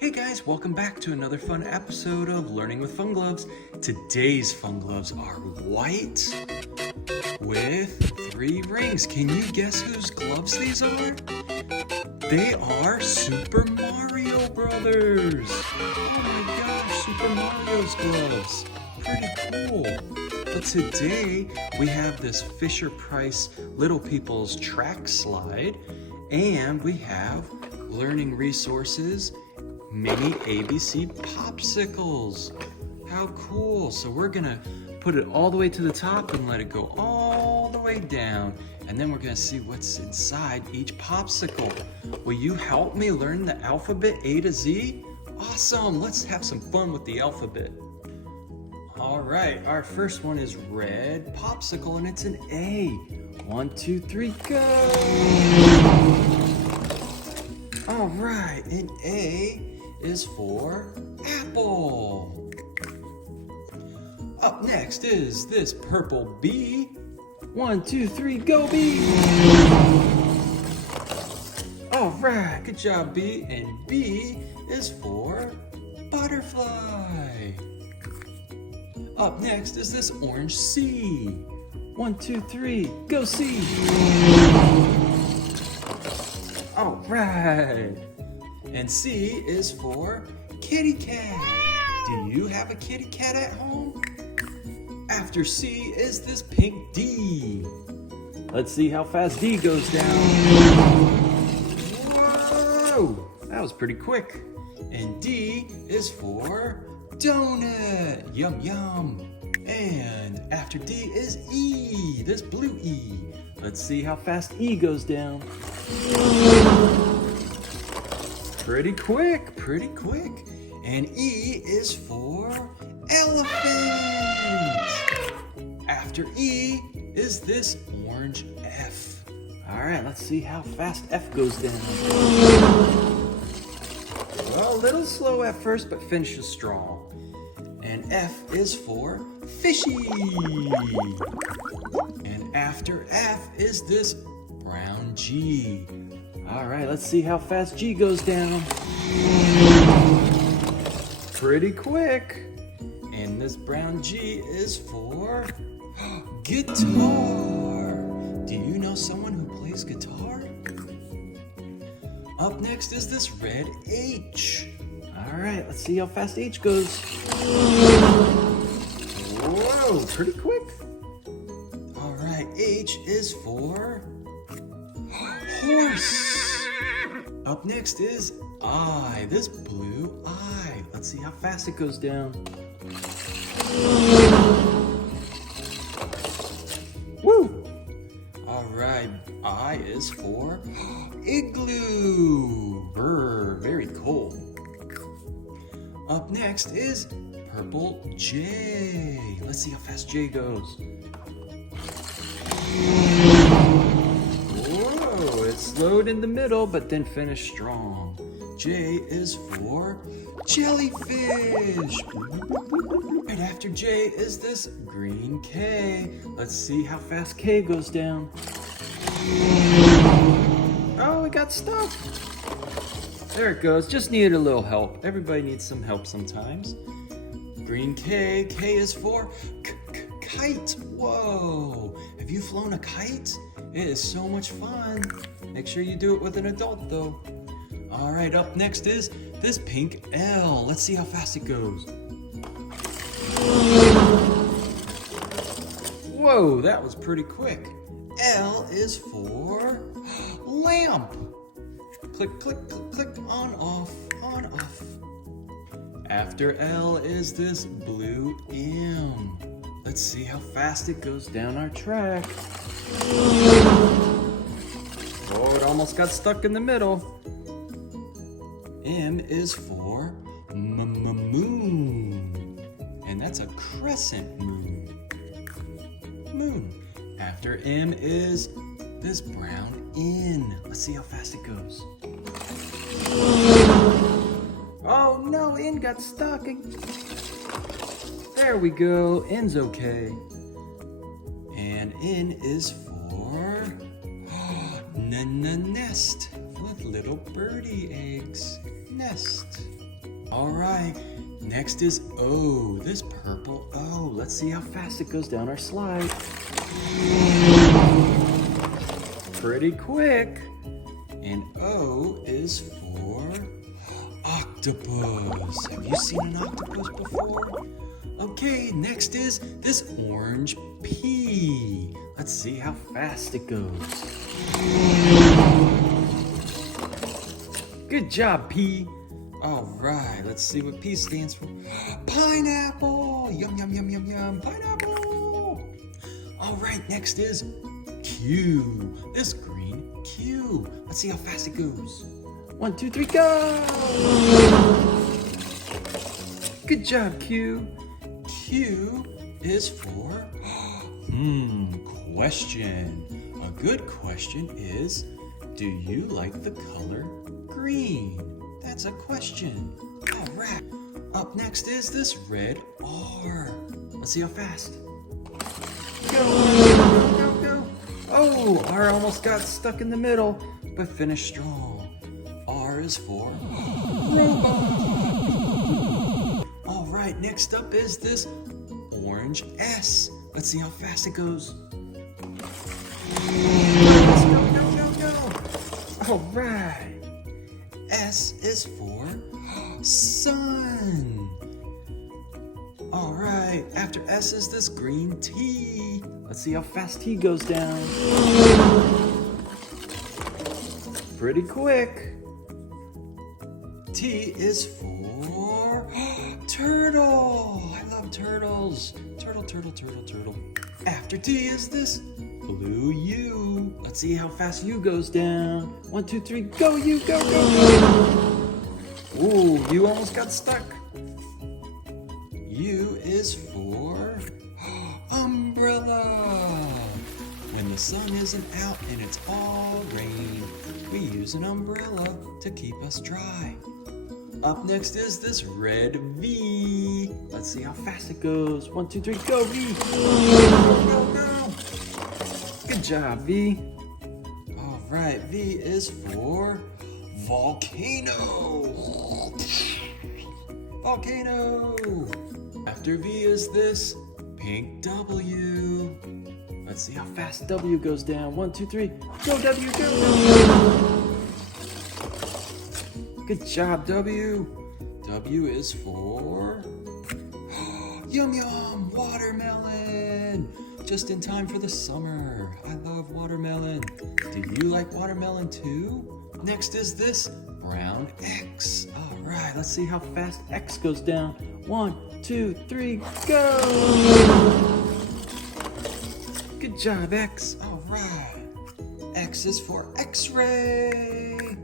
Hey guys, welcome back to another fun episode of Learning with Fun Gloves. Today's fun gloves are white with 3 rings. Can you guess whose gloves these are? They are Super Mario Brothers. Oh my gosh, Super Mario's gloves. Pretty cool. But today we have this Fisher-Price Little People's track slide, and we have learning resources, mini ABC Popsicles. How cool. So we're gonna put it all the way to the top and let it go all the way down. And then we're gonna see what's inside each popsicle. Will you help me learn the alphabet A to Z? Awesome, let's have some fun with the alphabet. All right, our first one is red popsicle and it's an A. 1, 2, 3, go. All right, an A is for apple. Up next is this purple B. 1, 2, 3, go B. All right, good job B. And B is for butterfly. Up next is this orange C. 1, 2, 3, go C. All right. And C is for kitty cat. Do you have a kitty cat at home? After C is this pink D. Let's see how fast D goes down. Whoa, that was pretty quick. And D is for donut. Yum, yum. And after D is E, this blue E. Let's see how fast E goes down. Pretty quick, pretty quick. And E is for elephant. After E is this orange F. All right, let's see how fast F goes down. Well, a little slow at first, but finishes strong. And F is for fishy. And after F is this brown G. All right, let's see how fast G goes down. Pretty quick. And this brown G is for guitar. Do you know someone who plays guitar? Up next is this red H. All right, let's see how fast H goes. Whoa, pretty quick. All right, H is for horse. Up next is I, this blue I. Let's see how fast it goes down. Woo! All right, I is for igloo. Brr, very cold. Up next is purple J. Let's see how fast J goes. Whoa, it slowed in the middle, but then finished strong. J is for jellyfish. Right after J is this green K. Let's see how fast K goes down. Oh, it got stuck. There it goes. Just needed a little help. Everybody needs some help sometimes. Green K. K is for kite. Whoa. Have you flown a kite? It is so much fun. Make sure you do it with an adult though. All right, up next is this pink L. Let's see how fast it goes. Whoa, that was pretty quick. L is for lamp. Click, click, click, click, on, off, on, off. After L is this blue M. Let's see how fast it goes down our track. Oh, it almost got stuck in the middle. M is for moon. And that's a crescent moon. Moon. After M is this brown N. Let's see how fast it goes. Oh no, N got stuck. There we go, N's okay. And N is for nest with little birdie eggs. Nest. All right, next is O, this purple O. Let's see how fast it goes down our slide. Pretty quick. And O is for octopus. Have you seen an octopus before? Okay, next is this orange P. Let's see how fast it goes. Good job, P. All right, let's see what P stands for. Pineapple! Yum, yum, yum, yum, yum. Pineapple! All right, next is Q. This green Q. Let's see how fast it goes. 1, 2, 3, go! Good job, Q. Q is for, question. A good question is, do you like the color green? That's a question. All right. Up next is this red R. Let's see how fast. Go, go, go, go. Oh, R almost got stuck in the middle, but finished strong. R is for robot. All right, next up is this orange S. Let's see how fast it goes. Go, go, go, go. All right. S is for sun. All right, after S is this green T. Let's see how fast T goes down. Pretty quick. T is for turtle. I love turtles. Turtle, turtle, turtle, turtle. After T is this blue U. Let's see how fast U goes down. 1, 2, 3, go U, go, go, go. Ooh, U almost got stuck. U is for umbrella. When the sun isn't out and it's all rain, we use an umbrella to keep us dry. Up next is this red V. Let's see how fast it goes. 1, 2, 3, go V. Go, go, go. Good job, V. All right, V is for volcano. Volcano. After V is this pink W. Let's see how fast W goes down. 1, 2, 3, go W, go. Good job, W. W is for yum yum, watermelon. Just in time for the summer. I love watermelon. Do you like watermelon too? Next is this brown X. All right, let's see how fast X goes down. 1, 2, 3, go. Good job, X. All right. X is for X-ray.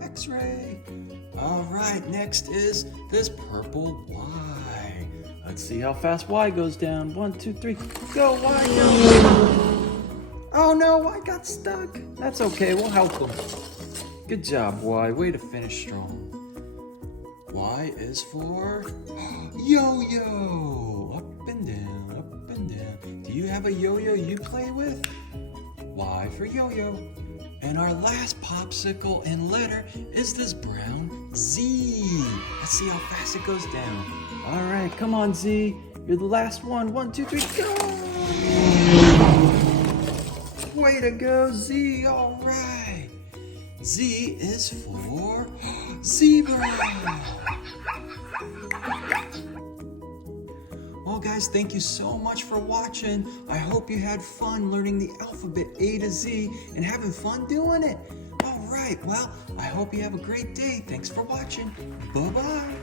X-ray. All right, next is this purple Y. Let's see how fast Y goes down. 1, 2, 3, go, Y, go. Oh no, Y got stuck. That's okay, we'll help him. Good job, Y. Way to finish strong. Y is for yo-yo. Up and down, up and down. Do you have a yo-yo you play with? Y for yo-yo. And our last popsicle and letter is this brown Z. Let's see how fast it goes down. All right, come on, Z. You're the last one. 1, 2, 3, go! Way to go, Z. All right. Z is for zebra. Well, guys, thank you so much for watching. I hope you had fun learning the alphabet A to Z and having fun doing it. All right, well, I hope you have a great day. Thanks for watching. Bye-bye.